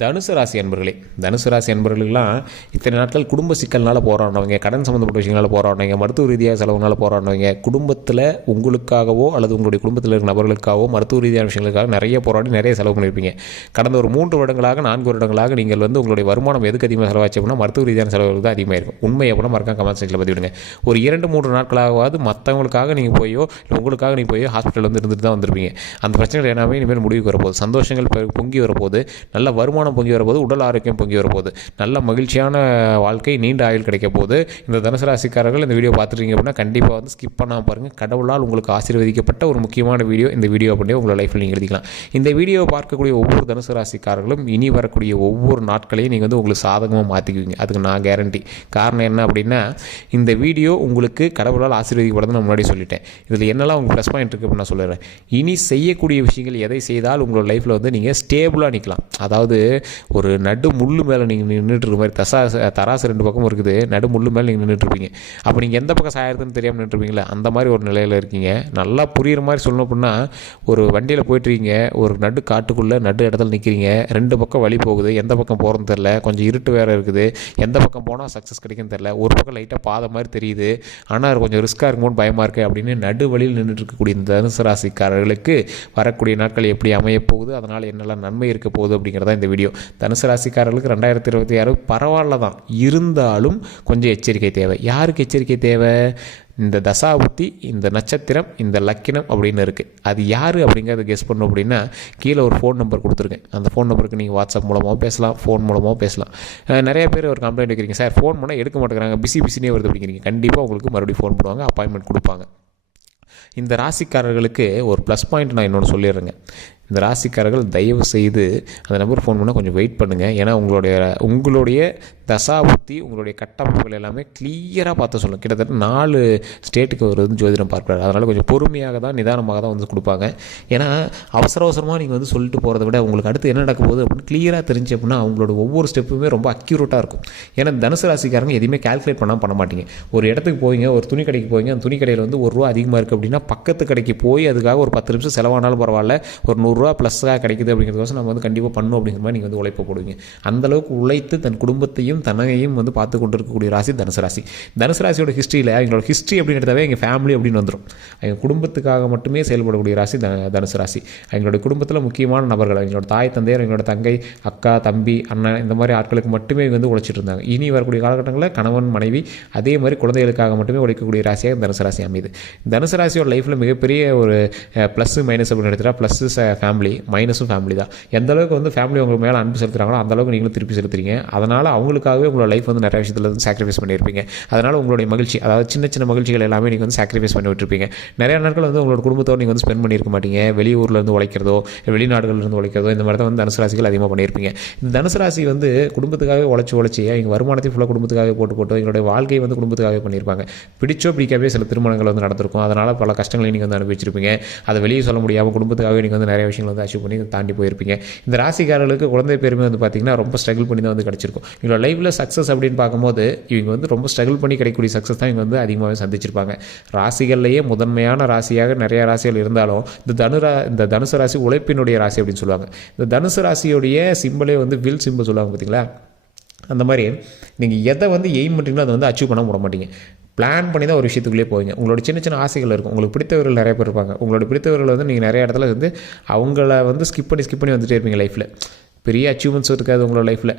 தனுசு ராசி அன்பர்களே, தனுசு ராசி அன்பர்களுக்கெல்லாம் இத்தனை நாட்கள் குடும்ப சிக்கல்னால போராடினவங்க, கடன் சம்மந்தப்பட்ட விஷயங்களால் போராடினவங்க, மருத்துவ ரீதியாக செலவுனால போராடினவங்க, குடும்பத்தில் உங்களுக்காகவோ அல்லது உங்களுடைய குடும்பத்தில் இருக்கிற நபர்களுக்காகவோ மருத்துவ ரீதியான விஷயங்களுக்காக நிறைய போராடி நிறைய செலவு பண்ணியிருப்பீங்க. கடந்த ஒரு 3 வருடங்களாக 4 வருடங்களாக நீங்கள் உங்களுடைய வருமானம் எதுக்கு அதிகமாக செலவாச்சு அப்படின்னா மருத்துவ ரீதியான செலவுகள் தான் அதிகமாக இருக்கும். உண்மை எப்படின்னா மறக்காம கமெண்ட் செக்ஷனில் பதிவிடுங்க. ஒரு 2-3 நாட்களாவது மற்றவங்களுக்காக நீங்கள் போயோ இல்லை உங்களுக்காக நீங்கள் போயோ ஹாஸ்பிட்டல் இருந்துட்டு தான் வந்திருப்பீங்க. அந்த பிரச்சனைகள் எல்லாமே இனிமேல் முடிவுக்கு வரப்போகுது. சந்தோஷங்கள் பொங்கி வரப்போகுது, நல்ல வருமானம் பொங்கி வரப்போது, உடல் ஆரோக்கியம் பொங்கி வரப்போகுது, நல்ல மகிழ்ச்சியான வாழ்க்கை, நீண்ட ஆயுள் கிடைக்க போகுது. இந்த தனுசு ராசிக்காரர்கள் இந்த வீடியோ பார்த்துருக்கீங்க அப்படின்னா கண்டிப்பாக ஸ்கிப் பண்ணாமல் பாருங்கள். கடவுளால் உங்களுக்கு ஆசீர்வதிக்கப்பட்ட ஒரு முக்கியமான வீடியோ இந்த வீடியோ அப்படியே உங்களோட லைஃப்பில் நீங்கள் எழுதிக்கலாம். இந்த வீடியோவை பார்க்கக்கூடிய ஒவ்வொரு தனுசு ராசிக்காரர்களும் இனி வரக்கூடிய ஒவ்வொரு நாட்களையும் நீங்கள் உங்களுக்கு சாதகமாக மாற்றிக்குவீங்க. அதுக்கு நான் கேரண்டி. காரணம் என்ன அப்படின்னா, இந்த வீடியோ உங்களுக்கு கடவுளால் ஆசீர்வதிக்கப்படுதுன்னு நான் முன்னாடி சொல்லிட்டேன். இதில் என்னெல்லாம் உங்களுக்கு ப்ளஸ் பாயிண்ட் இருக்குது அப்படின்னு நான் சொல்லிடுறேன். இனி செய்யக்கூடிய விஷயங்கள் எதை செய்தால் உங்களோட லைஃப்பில் நீங்கள் ஸ்டேபிளாக நிற்கலாம். அதாவது ஒரு நடு முள்ளு மேலே நீங்கள் நின்றுட்டு இருக்க மாதிரி, தராசு 2 பக்கம் இருக்குது, நடு முள்ளு மேலே நீங்கள் நின்றுட்டுருப்பீங்க. அப்போ நீங்கள் எந்த பக்கம் சாயறதுன்னு தெரியாமல் நின்றுருப்பீங்களா, அந்த மாதிரி ஒரு நிலையில் இருக்கீங்க. நல்லா புரிகிற மாதிரி சொல்லணும் அப்படின்னா, ஒரு வண்டியில் போய்ட்டுருக்கீங்க, ஒரு நடு காட்டுக்குள்ளே நடு இடத்துல நிற்கிறீங்க, 2 பக்கம் வழி போகுது, எந்த பக்கம் போகிறதுன்னு தெரில, கொஞ்சம் இருட்டு வேறு இருக்குது, எந்த பக்கம் போனால் சக்ஸஸ் கிடைக்குன்னு தெரில, ஒரு பக்கம் லைட்டாக பாதை மாதிரி தெரியுது, ஆனால் கொஞ்சம் ரிஸ்க்காக இருக்குமோன்னு பயமாக இருக்குது அப்படின்னு நடு வழியில் நின்றுட்டு இருக்கக்கூடிய இந்த தனுசு ராசிக்காரர்களுக்கு வரக்கூடிய நாட்கள் எப்படி அமையப் போகுது, அதனால் என்னெல்லாம் நன்மை இருக்க போகுது அப்படிங்கிறதா இந்த வீடியோ. தனுசு ராசிக்காரர்களுக்கு 2026 பரவாயில்ல தான், இருந்தாலும் கொஞ்சம் எச்சரிக்கை தேவை. யாருக்கு எச்சரிக்கை தேவை? இந்த தசாபுத்தி, இந்த நட்சத்திரம், இந்த லக்கினம் அப்படின்னு இருக்குது. அது யார் அப்படிங்கிறத கெஸ் பண்ணணும் அப்படின்னா, கீழே ஒரு ஃபோன் நம்பர் கொடுத்துருக்கேன். அந்த ஃபோன் நம்பருக்கு நீங்கள் வாட்ஸ்அப் மூலமாக பேசலாம், ஃபோன் மூலமாக பேசலாம். நிறைய பேர் ஒரு கம்ப்ளைண்ட் வைக்கிறீங்க, சார் ஃபோன் பண்ணால் எடுக்க மாட்டேங்கிறாங்க, பிஸினே வருது அப்படிங்கிறீங்க. கண்டிப்பாக உங்களுக்கு மறுபடியும் ஃபோன் பண்ணுவாங்க, அப்பாயின்மெண்ட் கொடுப்பாங்க. இந்த ராசிக்காரர்களுக்கு ஒரு ப்ளஸ் பாயிண்ட் நான் இன்னொன்று சொல்லிடுறேங்க. இந்த ராசிக்காரர்கள் தயவு செய்து அந்த நம்பர் ஃபோன் பண்ணால் கொஞ்சம் வெயிட் பண்ணுங்கள். ஏன்னா உங்களுடைய தசாபுத்தி, உங்களுடைய கட்டமைப்புகள் எல்லாமே கிளியராக பார்த்து சொல்லணும். கிட்டத்தட்ட 4 ஸ்டேட்டுக்கு ஒரு ஜோதிடம் பார்க்குறாரு. அதனால் கொஞ்சம் பொறுமையாக தான், நிதானமாக தான் கொடுப்பாங்க. ஏன்னா அவசரமாக நீங்கள் சொல்லிட்டு போகிறத விட உங்களுக்கு அடுத்து என்ன நடக்க போகுது அப்படின்னு கிளியராக தெரிஞ்சு அப்படின்னா அவங்களோட ஒவ்வொரு ஸ்டெப்புமே ரொம்ப அக்யூரேட்டாக இருக்கும். ஏன்னா தனுசு ராசிக்காரங்க எதுவுமே கால்குலேட் பண்ண மாட்டீங்க. ஒரு இடத்துக்கு போவீங்க, ஒரு துணி கடைக்கு போவீங்க, அந்த துணி கடையில் ₹1 அதிகமாக இருக்குது அப்படின்னா பக்கத்து கடைக்கு போய் அதுக்காக ஒரு 10 நிமிஷம் செலவானாலும் பரவாயில்ல, ஒரு ₹100 ப்ளஸ்ஸாக கிடைக்குது அப்படிங்கிறதுக்கோசம் நம்ம கண்டிப்பாக பண்ணணும் அப்படிங்கிற மாதிரி நீங்கள் உழைப்பு போடுவீங்க. அந்தளவுக்கு உழைத்து தன் குடும்பத்தையும் தன்னையும் பார்த்து கொண்டு இருக்கக்கூடிய ராசி தனுசு ராசி. தனுசு ராசியோட ஹிஸ்ட்ரியில் அவங்களோட ஹிஸ்ட்ரி அப்படிங்கிறதாவே எங்கள் ஃபேமிலி அப்படின்னு வந்துடும். அவங்க குடும்பத்துக்காக மட்டுமே செயல்படக்கூடிய ராசி தனுசு ராசி. அவங்களுடைய குடும்பத்தில் முக்கியமான நபர்கள், அவங்களோட தாய் தந்தையர், அவங்களோட தங்கை, அக்கா, தம்பி, அண்ணன், இந்த மாதிரி ஆட்களுக்கு மட்டுமே உழைச்சிட்டு இருந்தாங்க. இனி வரக்கூடிய காலகட்டங்களில் கணவன், மனைவி, அதே மாதிரி குழந்தைகளுக்காக மட்டுமே உழைக்கக்கூடிய ராசியாக தனுசு ராசி அமையுது. தனுசு ராசியோட லைஃப்பில் மிகப்பெரிய ஒரு ப்ளஸ் மைனஸ் அப்படின்னு எடுத்துட்டா, ப்ளஸ் ஃபேமிலி, மைனஸும் ஃபேமிலி தான். எந்த அளவுக்கு ஃபேமிலி உங்களுக்கு மேலே அன்பு செலுத்துகிறாங்களோ அந்த அளவுக்கு நீங்களும் திருப்பி செலுத்துறீங்க. அதனால் அவங்களுக்காகவே உங்களோட லைஃப் நிறைய விஷயத்தில் சாக்ரிஃபைஸ் பண்ணியிருப்பீங்க. அதனால் உங்களுடைய மகிழ்ச்சி, அதாவது சின்ன சின்ன மகிழ்ச்சிகள் எல்லாமே நீங்கள் சாக்ரிஃபைஸ் பண்ணி விட்டுருப்பீங்க. நிறைய நாட்கள் உங்களோட குடும்பத்தோடு நீங்கள் ஸ்பெண்ட் பண்ணியிருக்க மாட்டீங்க. வெளியூர்லேருந்து உழைக்கிறதோ, வெளிநாடுகளிலிருந்து உழைக்கிறதோ, இந்த மாதிரி தான் தனுசு ராசிகள் அதிகமாக பண்ணியிருப்பீங்க. இந்த தனுசு ராசி குடும்பத்துக்காகவே உழைச்சி அவங்க வருமானத்தை ஃபுல்லாக குடும்பத்துக்காகவே போட்டு எங்களுடைய வாழ்க்கையை குடும்பத்துக்காகவே பண்ணியிருப்பாங்க. பிடிச்சோ பிடிக்காவே சில திருமணங்கள் நடந்திருக்கும். அதனால் பல கஷ்டங்களை நீங்கள் அனுபவிச்சிருப்பீங்க. அதை வெளியே சொல்ல முடியாமல் குடும்பத்துக்காகவே நீங்கள் நிறைய விஷயங்கள் அச்சீவ் பண்ணி தாண்டி போயிருப்பீங்க. இந்த ராசிக்காரர்களுக்கு குழந்தை பேருமே பார்த்தீங்கன்னா ரொம்ப ஸ்ட்ரகிள் பண்ணி தான் கிடச்சிருக்கும். இவங்களோட லைஃப்பில் சக்ஸஸ் அப்படின்னு பார்க்கும்போது இவங்க ரொம்ப ஸ்ட்ரகிள் பண்ணி கிடைக்கக்கூடிய சக்ஸஸ் தான் இவங்க அதிகமாகவே சந்திச்சிருப்பாங்க. ராசிகள்லேயே முதன்மையான ராசியாக நிறைய ராசிகள் இருந்தாலும் இந்த தனுசு ராசி உழைப்பினுடைய ராசி அப்படின்னு சொல்லுவாங்க. இந்த தனுசு ராசியோடைய சிம்பிளே வில் சிம்பிள் சொல்லுவாங்க பார்த்தீங்களா. அந்த மாதிரி நீங்கள் எதை எய்ம் பண்ணுறீங்களோ அதை அச்சீவ் பண்ண விட மாட்டீங்க. பிளான் பண்ணி தான் ஒரு விஷயத்துக்குள்ளே போவீங்க. உங்களோட சின்ன சின்ன ஆசைகள் இருக்கும். உங்களுக்கு பிடித்தவர்கள் நிறைய பேர் இருப்பாங்க. உங்களோட பிடித்தவர்கள் நீங்கள் நிறைய இடத்துல அவங்கள ஸ்கிப் பண்ணி வந்துட்டே இருப்பீங்க. லைஃப்பில் பெரிய அச்சீவ்மெண்ட்ஸ் இருக்காது உங்களோட லைஃப்பில்.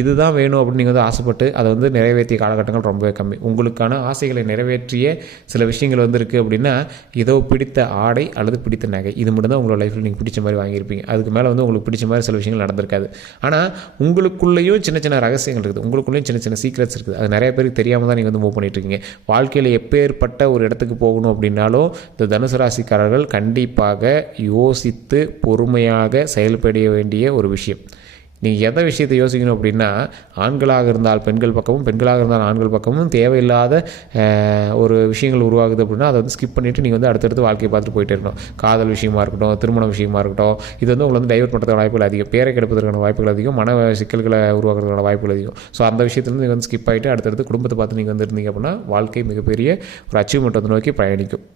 இதுதான் வேணும் அப்படின்னு நீங்கள் ஆசைப்பட்டு அதை நிறைவேற்றிய காலகட்டங்கள் ரொம்பவே கம்மி. உங்களுக்கான ஆசைகளை நிறைவேற்றிய சில விஷயங்கள் இருக்குது அப்படின்னா, ஏதோ பிடித்த ஆடை அல்லது பிடித்த நகை, இது மட்டும் தான் உங்களோட லைஃப்பில் நீங்கள் பிடிச்ச மாதிரி வாங்கியிருப்பீங்க. அதுக்கு மேலே உங்களுக்கு பிடிச்ச மாதிரி சில விஷயங்கள் நடந்திருக்காது. ஆனால் உங்களுக்குள்ளேயும் சின்ன சின்ன ரகசியங்கள் இருக்குது, உங்களுக்குள்ளேயும் சின்ன சின்ன சீக்ரெட்ஸ் இருக்குது. அது நிறைய பேருக்கு தெரியாமல் தான் நீங்கள் மூவ் பண்ணிட்டு இருக்கீங்க. வாழ்க்கையில் எப்பேற்பட்ட ஒரு இடத்துக்கு போகணும் அப்படின்னாலும் இந்த தனுசு ராசிக்காரர்கள் கண்டிப்பாக யோசித்து பொறுமையாக செயல்பட வேண்டிய ஒரு விஷயம். நீங்கள் எதை விஷயத்தை யோசிக்கணும் அப்படின்னா, ஆண்களாக இருந்தால் பெண்கள் பக்கமும், பெண்களாக இருந்தால் ஆண்கள் பக்கமும் தேவையில்லாத ஒரு விஷயங்கள் உருவாகுது அப்படின்னா அதை ஸ்கிப் பண்ணிவிட்டு நீங்கள் அடுத்தடுத்து வாழ்க்கையை பார்த்துட்டு போயிட்டே இருக்கணும். காதல் விஷயமா இருக்கட்டும், திருமண விஷயமா இருக்கட்டும், இது உங்களை டைவர்ட் பண்ணுறதுக்கான வாய்ப்புகள் அதிகம், பேரை கெடுப்பதற்கான வாய்ப்புகள் அதிகம், மன சிக்கல்களை உருவாக்குறதுக்கான வாய்ப்புகள் அதிகம். ஸோ அந்த விஷயத்துலேருந்து நீங்கள் ஸ்கிப் ஆகிட்டு அடுத்தடுத்து குடும்பத்தை பார்த்து நீங்கள் இருந்தீங்க அப்படின்னா வாழ்க்கை மிகப்பெரிய ஒரு அச்சீவ்மெண்ட் நோக்கி பயணிக்கும்.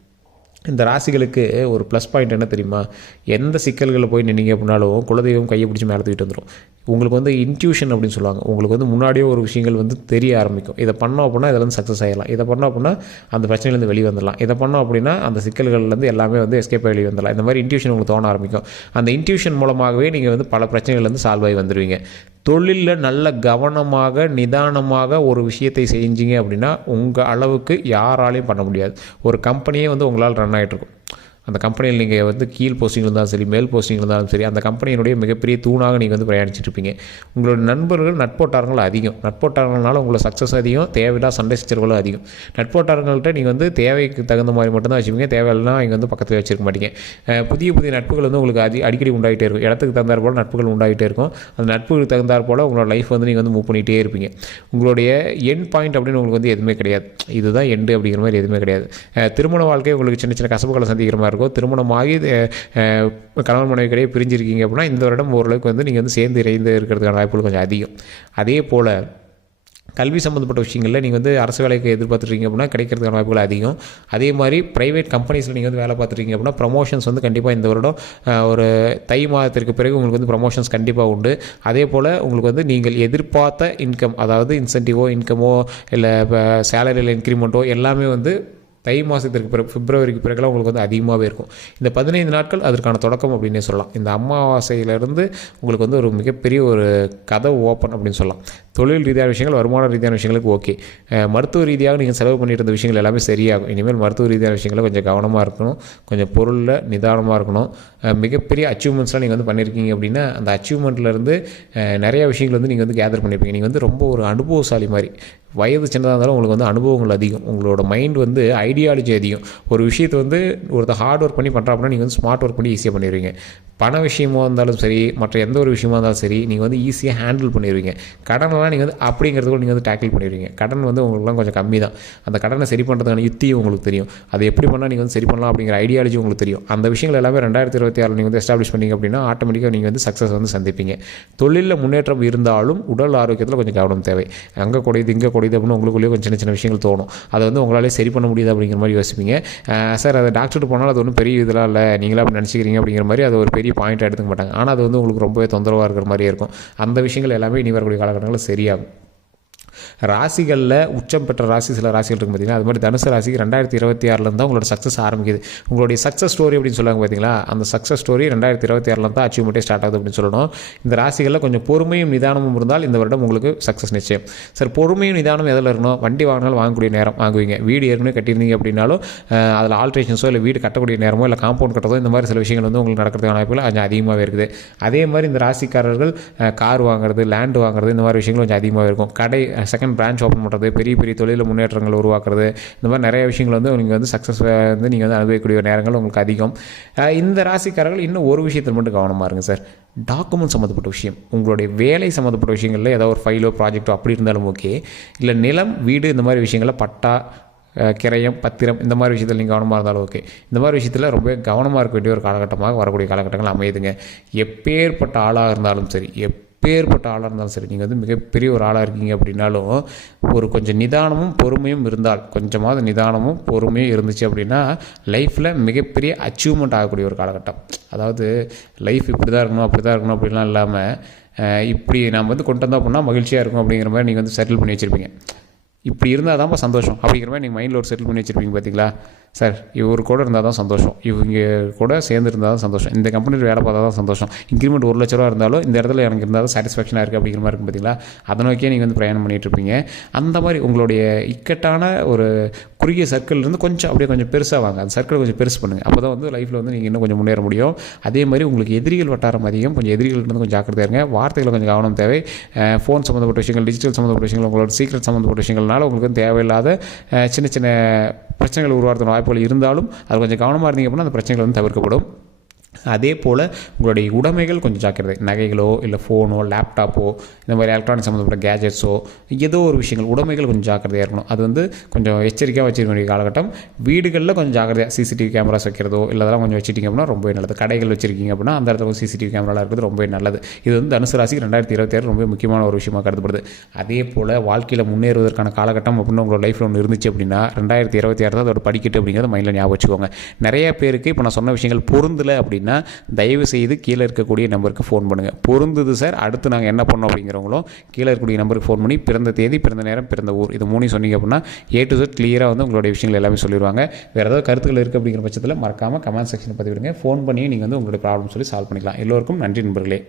இந்த ராசிகளுக்கு ஒரு ப்ளஸ் பாயிண்ட் என்ன தெரியுமா? எந்த சிக்கல்களில் போய் நின்னீங்க அப்படின்னாலும் குலதெய்வம் கையை பிடிச்சி மேலே தூக்கிட்டு வந்துடும். உங்களுக்கு வந்து இன்ட்யூஷன் அப்படின்னு சொல்லுவாங்க. உங்களுக்கு வந்து முன்னாடியே ஒரு விஷயங்கள் வந்து தெரிய ஆரம்பிக்கும். இதை பண்ணோம் அப்படின்னா இதில் வந்து சக்ஸஸ் ஆகிடலாம், இதை பண்ணோம் அப்படின்னா அந்த பிரச்சனையிலேருந்து வெளியே வந்துடலாம், இதை பண்ணோம் அப்படின்னா அந்த சிக்கல்கள்லேருந்து எல்லாமே வந்து எஸ்கேப் வெளியே வந்துடலாம். இந்த மாதிரி இன்ட்யூஷன் உங்களுக்கு தோண ஆரம்பிக்கும். அந்த இன்ட்யூஷன் மூலமாகவே நீங்கள் வந்து பல பிரச்சனைகள்லேருந்து சால்வ் ஆகி வந்துடுவீங்க. தொழிலில் நல்ல கவனமாக நிதானமாக ஒரு விஷயத்தை செஞ்சீங்க அப்படின்னா உங்கள் அளவுக்கு யாராலையும் பண்ண முடியாது. ஒரு கம்பெனியே வந்து உங்களால் ரன் ஆகிட்ருக்கும். அந்த கம்பெனியில் நீங்கள் வந்து கீழ் போஸ்டிங் இருந்தாலும் சரி, மேல் போஸ்டிங் இருந்தாலும் சரி, அந்த கம்பெனியினுடைய மிகப்பெரிய தூணாக நீங்கள் வந்து பிரயாணிச்சிட்ருப்பீங்க. உங்களோட நண்பர்கள் நட்போட்டாரங்கள் அதிகம். நட்போட்டாரங்களால் உங்களை சக்ஸஸ் அதிகம், தேவையில்லா சண்டை சச்சரவுகளும் அதிகம். நட்போட்டாரங்கள்கிட்ட நீங்கள் வந்து தேவைக்கு தகுந்த மாதிரி மட்டும்தான் வச்சுப்பீங்க, தேவையில்லாம் இங்கே வந்து பக்கத்தில் வச்சுருக்க மாட்டீங்க. புதிய புதிய நட்புகள் வந்து உங்களுக்கு அடிக்கடி உண்டாகிட்டே இருக்கும். இடத்துக்கு தகுந்தாற் போல் நட்புகள் உண்டாகிட்டே இருக்கும். அந்த நட்புகளுக்கு தகுந்தாற் போல் உங்களோட லைஃப் வந்து நீங்கள் வந்து மூவ் பண்ணிகிட்டே இருப்பீங்க. உங்களுடைய எண்ட் பாயிண்ட் அப்படின்னு உங்களுக்கு வந்து எதுவுமே கிடையாது. இதுதான் எண்டு அப்படிங்கிற மாதிரி எதுவுமே கிடையாது. திருமண வாழ்க்கை உங்களுக்கு சின்ன சின்ன கசப்புகளை சந்திக்கிற மாதிரி இருக்கும். திருமணமாகி கணவன் மனைவிக்கிடையே பிரிஞ்சிருக்கீங்க அப்படின்னா இந்த வருடம் ஓரளவுக்கு வந்து நீங்கள் வந்து சேர்ந்து இணைந்து இருக்கிறதுக்கான வாய்ப்புகள் கொஞ்சம் அதிகம். அதே போல் கல்வி சம்மந்தப்பட்ட விஷயங்களில் நீங்கள் வந்து அரசு வேலைக்கு எதிர்பார்த்துருக்கீங்க அப்படின்னா கிடைக்கிறதுக்கான வாய்ப்புகள் அதிகம். அதே மாதிரி ப்ரைவேட் கம்பெனிஸில் நீங்கள் வந்து வேலை பார்த்துருக்கீங்க அப்படின்னா ப்ரமோஷன்ஸ் வந்து கண்டிப்பாக இந்த வருடம் ஒரு தை மாதத்திற்கு பிறகு உங்களுக்கு வந்து ப்ரமோஷன்ஸ் கண்டிப்பாக உண்டு. அதே போல் உங்களுக்கு வந்து நீங்கள் எதிர்பார்த்த இன்கம், அதாவது இன்சென்டிவோ இன்கமோ இல்லை சேலரியில் இன்க்ரிமெண்ட்டோ எல்லாமே வந்து தை மாதத்திற்கு பிறகு பிப்ரவரிக்கு பிறகுலாம் உங்களுக்கு வந்து அதிகமாகவே இருக்கும். இந்த 15 நாட்கள் அதற்கான தொடக்கம் அப்படின்னே சொல்லலாம். இந்த அமாவாசையிலேருந்து உங்களுக்கு வந்து ஒரு மிகப்பெரிய ஒரு கதவு ஓப்பன் அப்படின்னு சொல்லலாம். தொழில் ரீதியான விஷயங்கள், வருமான ரீதியான விஷயங்களுக்கு ஓகே. மருத்துவ ரீதியாக நீங்கள் செலவு பண்ணிட்டு இருந்த விஷயங்கள் எல்லாமே சரியாகும். இனிமேல் மருத்துவ ரீதியான விஷயங்களை கொஞ்சம் கவனமாக இருக்கணும், கொஞ்சம் பொருளில் நிதானமாக இருக்கணும். மிகப்பெரிய அச்சீவ்மெண்ட்ஸ்லாம் நீங்கள் வந்து பண்ணியிருக்கீங்க அப்படின்னா அந்த அச்சீவ்மெண்ட்லேருந்து நிறையா விஷயங்கள் வந்து நீங்கள் வந்து கேதர் பண்ணியிருப்பீங்க. நீங்கள் வந்து ரொம்ப ஒரு அனுபவசாலி மாதிரி. வயது சின்னதாக இருந்தாலும் உங்களுக்கு வந்து அனுபவங்கள் அதிகம். உங்களோட மைண்ட் வந்து ஐடியாலஜி அதிகம். ஒரு விஷயத்தை வந்து ஒருத்தர் ஹார்ட் ஒர்க் பண்ணி பண்ணுறா அப்படின்னா நீங்கள் வந்து ஸ்மார்ட் ஒர்க் பண்ணி ஈஸியாக பண்ணிடுவீங்க. பண விஷயமாக இருந்தாலும் சரி, மற்ற எந்த ஒரு விஷயமா இருந்தாலும் சரி, நீங்கள் வந்து ஈஸியாக ஹேண்டில் பண்ணிடுவீங்க. கடனெல்லாம் நீங்கள் வந்து அப்படிங்கிறதுக்குள்ள நீங்கள் வந்து டேக்கிள் பண்ணிடுவீங்க. கடன் வந்து உங்களுக்குலாம் கொஞ்சம் கம்மி தான். அந்த கடனை சரி பண்ணுறதுக்கான யுத்தியும் உங்களுக்கு தெரியும். அதை எப்படி பண்ணால் நீங்கள் வந்து சரி பண்ணலாம் அப்படிங்கிற ஐடியாலஜி உங்களுக்கு தெரியும். அந்த விஷயங்கள் எல்லாமே 2026 நீங்கள் வந்து எஸ்டாப்ளிஷ் பண்ணிங்க அப்படின்னா ஆட்டோமேட்டிக்காக நீங்கள் வந்து சக்ஸஸ் வந்து சந்திப்பீங்க. தொழிலில் முன்னேற்றம் இருந்தாலும் உடல் ஆரோக்கியத்தில் கொஞ்சம் கவனம் தேவை. அங்கே கூடியது இங்கே கூடியது அப்படின்னு உங்களுக்குள்ளேயே கொஞ்சம் சின்ன சின்ன விஷயங்கள் தோணும். அதை வந்து உங்களாலே சரி பண்ண முடியாது அப்படிங்கிற மாதிரி யோசிப்பீங்க. சார் அதை டாக்டர்கிட்ட போனாலும் அது ஒன்றும் பெரிய இதெல்லாம் இல்லை, நீங்களா அப்படி நினச்சிக்கிறீங்க அப்படிங்கிற மாதிரி அது ஒரு பெரிய பாயிண்ட் எடுத்துக்க மாட்டாங்க. ஆனால் அது வந்து உங்களுக்கு ரொம்பவே தொந்தரவாக இருக்கிற மாதிரியே இருக்கும். அந்த விஷயங்கள் எல்லாமே இனி வரக்கூடிய காலகட்டங்களில் சரியாகும். ராசிகளில் உச்சம் பெற்ற ராசி சில ராசிகள் இருக்குது பார்த்தீங்கன்னா, அது மாதிரி தனுசு ராசிக்கு 2026 தான் உங்களோட சக்ஸஸ் ஆரம்பிக்குது. உங்களுடைய சக்ஸஸ் ஸ்டோரி அப்படின்னு சொல்லுவாங்க பார்த்தீங்களா, அந்த சக்ஸஸ் ஸ்டோரி 2026 தான் அச்சீவ்மெண்ட்டே ஸ்டார்ட் ஆகுது அப்படின்னு சொல்லணும். இந்த ராசிகளில் கொஞ்சம் பொறுமையும் நிதானமும் இருந்தால் இந்த வருடம் உங்களுக்கு சக்ஸஸ் நிச்சயம். சார் பொறுமையும் நிதானம் எதில் இருக்கணும்? வண்டி வாங்கினாலும் வாங்கக்கூடிய நேரம் வாங்குவீங்க. வீடு ஏற்கனவே கட்டியிருந்தீங்க அப்படின்னாலும் அதில் ஆல்ட்ரேஷன்ஸோ இல்லை வீடு கட்டக்கூடிய நேரமோ இல்லை காம்பவுண்ட் கட்டுறதோ இந்த மாதிரி சில விஷயங்கள் வந்து உங்களுக்கு நடக்கிறதுக்கான வாய்ப்புகள் கொஞ்சம் அதிகமாகவே இருக்குது. அதே மாதிரி இந்த ராசிக்காரர்கள் கார் வாங்குறது, லேண்டு வாங்குறது, இந்த மாதிரி விஷயங்கள் கொஞ்சம் அதிகமாக இருக்கும். கடை செகண்ட் பிரான்ச் ஓப்பன் பண்ணுறது, பெரிய பெரிய தொழிலில் முன்னேற்றங்கள் உருவாக்குறது, இந்த மாதிரி நிறைய விஷயங்கள் வந்து நீங்கள் வந்து சக்ஸஸ் வந்து நீங்கள் வந்து அனுபவிக்கக்கூடிய நேரங்கள் உங்களுக்கு அதிகம். இந்த ராசிக்காரர்கள் இன்னும் ஒரு விஷயத்தில் மட்டும் கவனமாக இருங்க சார். டாக்குமெண்ட் சம்மந்தப்பட்ட விஷயம், உங்களுடைய வேலை சம்மந்தப்பட்ட விஷயங்களில் ஏதாவது ஒரு ஃபைலோ ப்ராஜெக்டோ அப்படி இருந்தாலும் ஓகே, இல்லை நிலம் வீடு இந்த மாதிரி விஷயங்களில் பட்டா கிரயம் பத்திரம் இந்த மாதிரி விஷயத்தில் நீங்கள் கவனமாக இருந்தாலும் ஓகே. இந்த மாதிரி விஷயத்தில் ரொம்ப கவனமாக இருக்க வேண்டிய ஒரு காலகட்டமாக வரக்கூடிய காலகட்டங்கள் அமையுதுங்க. எப்பேற்பட்ட ஆளாக இருந்தாலும் சரி, எப்பேற்பட்ட ஆளாக இருந்தாலும் சரி, நீங்கள் வந்து மிகப்பெரிய ஒரு ஆளாக இருக்கீங்க அப்படின்னாலும் ஒரு கொஞ்சம் நிதானமும் பொறுமையும் இருந்தால், கொஞ்சமாவது நிதானமும் பொறுமையும் இருந்துச்சு அப்படின்னா லைஃப்பில் மிகப்பெரிய அச்சீவ்மெண்ட் ஆகக்கூடிய ஒரு காலகட்டம். அதாவது லைஃப் இப்படி தான் இருக்கணும் அப்படி தான் இருக்கணும் அப்படிலாம் இல்லாமல் இப்படி நம்ம வந்து கொண்டு வந்தோம் அப்படின்னா மகிழ்ச்சியாக இருக்கும் அப்படிங்கிற மாதிரி நீங்கள் வந்து செட்டில் பண்ணி வச்சுருப்பீங்க. இப்படி இருந்தால் தான்ப்பா சந்தோஷம் அப்படிங்கிற மாதிரி நீங்கள் மைண்டில் ஒரு செட்டில் பண்ணி வச்சுருப்பீங்க பார்த்தீங்களா. சார் இவர் கூட இருந்தால் தான் சந்தோஷம், இவங்க கூட சேர்ந்து இருந்தால் தான் சந்தோஷம், இந்த கம்பெனியில் வேலை பார்த்தா தான் சந்தோஷம், இன்க்ரிமெண்ட் 1 லட்ச ரூபா இருந்தாலும் இந்த இடத்துல எனக்கு இருந்தால் தான் சாட்டிஸ்ஃபேக்ஷனாக இருக்குது அப்படிங்கிற மாதிரி இருக்கும் பார்த்தீங்களா. அதை நோக்கியே நீங்கள் வந்து பிரயாணம் பண்ணிகிட்ருப்பீங்க. அந்த மாதிரி உங்களுடைய இக்கட்டான ஒரு குறுகிய சர்க்கிள்லேருந்து கொஞ்சம் பெருசாக வாங்க. அந்த சர்க்கிள் கொஞ்சம் பெருசு பண்ணுங்கள். அப்போ தான் வந்து லைஃப்பில் வந்து நீங்கள் இன்னும் கொஞ்சம் முன்னேற முடியும். அதே மாதிரி உங்களுக்கு எதிரிகள் வட்டாரம் அதிகம், கொஞ்சம் எதிரிகள்லேருந்து கொஞ்சம் ஜாக்கிரதையாக இருங்க. வார்த்தைகளை கொஞ்சம் கவனம் தேவை. ஃபோன் சம்மந்தப்பட்ட விஷயங்கள், டிஜிட்டல் சம்மந்தப்பட்ட விஷயங்கள், உங்களோட சீக்ரெட் சம்மந்தப்பட்ட விஷயங்கள்னால உங்களுக்கு வந்து தேவையில்லாத சின்ன சின்ன பிரச்சனைகள் உருவாகிறதுக்கு வாய்ப்புகள் இருந்தாலும் அது கொஞ்சம் கவனமாக இருந்தீங்க அப்படின்னா அந்த பிரச்சனைகள் வந்து தவிர்க்கப்படும். அதே போல் உங்களுடைய உடைமைகள் கொஞ்சம் ஜாக்கிரதை. நகைகளோ இல்லை ஃபோனோ லேப்டாப்போ இந்த மாதிரி எலக்ட்ரானிக் சம்மந்தப்பட்ட கேஜெட்ஸோ ஏதோ ஒரு விஷயங்கள் உடைமைகள் கொஞ்சம் ஜாக்கிரதையாக இருக்கணும். அது வந்து கொஞ்சம் எச்சரிக்கையாக வச்சுருக்க வேண்டிய காலகட்டம். வீடுகளில் கொஞ்சம் ஜாக்கிரதையாக சிசிடிவி கேமராஸ் வைக்கிறதோ இல்லை அதெல்லாம் கொஞ்சம் வச்சுட்டிங்க அப்படின்னா ரொம்பவே நல்லது. கடைகள் வச்சுருக்கீங்க அப்படின்னா அந்த இடத்துல சிசிடிவி கேமராலாம் இருக்கிறது ரொம்பவே நல்லது. இது வந்து தனுசு ராசிக்கு 2026 ரொம்ப முக்கியமான ஒரு விஷயமாக கருதப்படுது. அதே போல் வாழ்க்கையில் முன்னேறுவதற்கான காலகட்டம் அப்படின்னு உங்களோட லைஃப்பில் ஒன்று இருந்துச்சு அப்படின்னா 2026 தான் அதோட படிக்கட்டு அப்படிங்கிறத மைண்டில் ஞாபகம் வச்சுக்கோங்க. நிறைய பேருக்கு இப்போ நான் சொன்ன விஷயங்கள் பொருந்தலை அப்படின்னா அப்படின்னா தயவு செய்து கீழே இருக்கக்கூடிய நம்பருக்கு ஃபோன் பண்ணுங்கள். பொருந்துது சார், அடுத்து நாங்கள் என்ன பண்ணோம் அப்படிங்கிறவங்களும் கீழே இருக்கக்கூடிய நம்பருக்கு ஃபோன் பண்ணி பிறந்த தேதி, பிறந்த நேரம், பிறந்த ஊர் இது 3 சொன்னீங்க அப்படின்னா A to Z கிளியராக வந்து உங்களுடைய விஷயங்கள் எல்லாமே சொல்லிடுவாங்க. வேறு ஏதாவது கருத்துக்கள் இருக்குது அப்படிங்கிற பட்சத்தில் மறக்காமல் கமெண்ட் செக்ஷனில் பதிவிடுங்க. ஃபோன் பண்ணி நீங்கள் வந்து உங்களுடைய ப்ராப்ளம் சொல்லி சால்வ் பண்ணிக்கலாம். எல்லோருக்கும் நன்றி நண்பர்களே.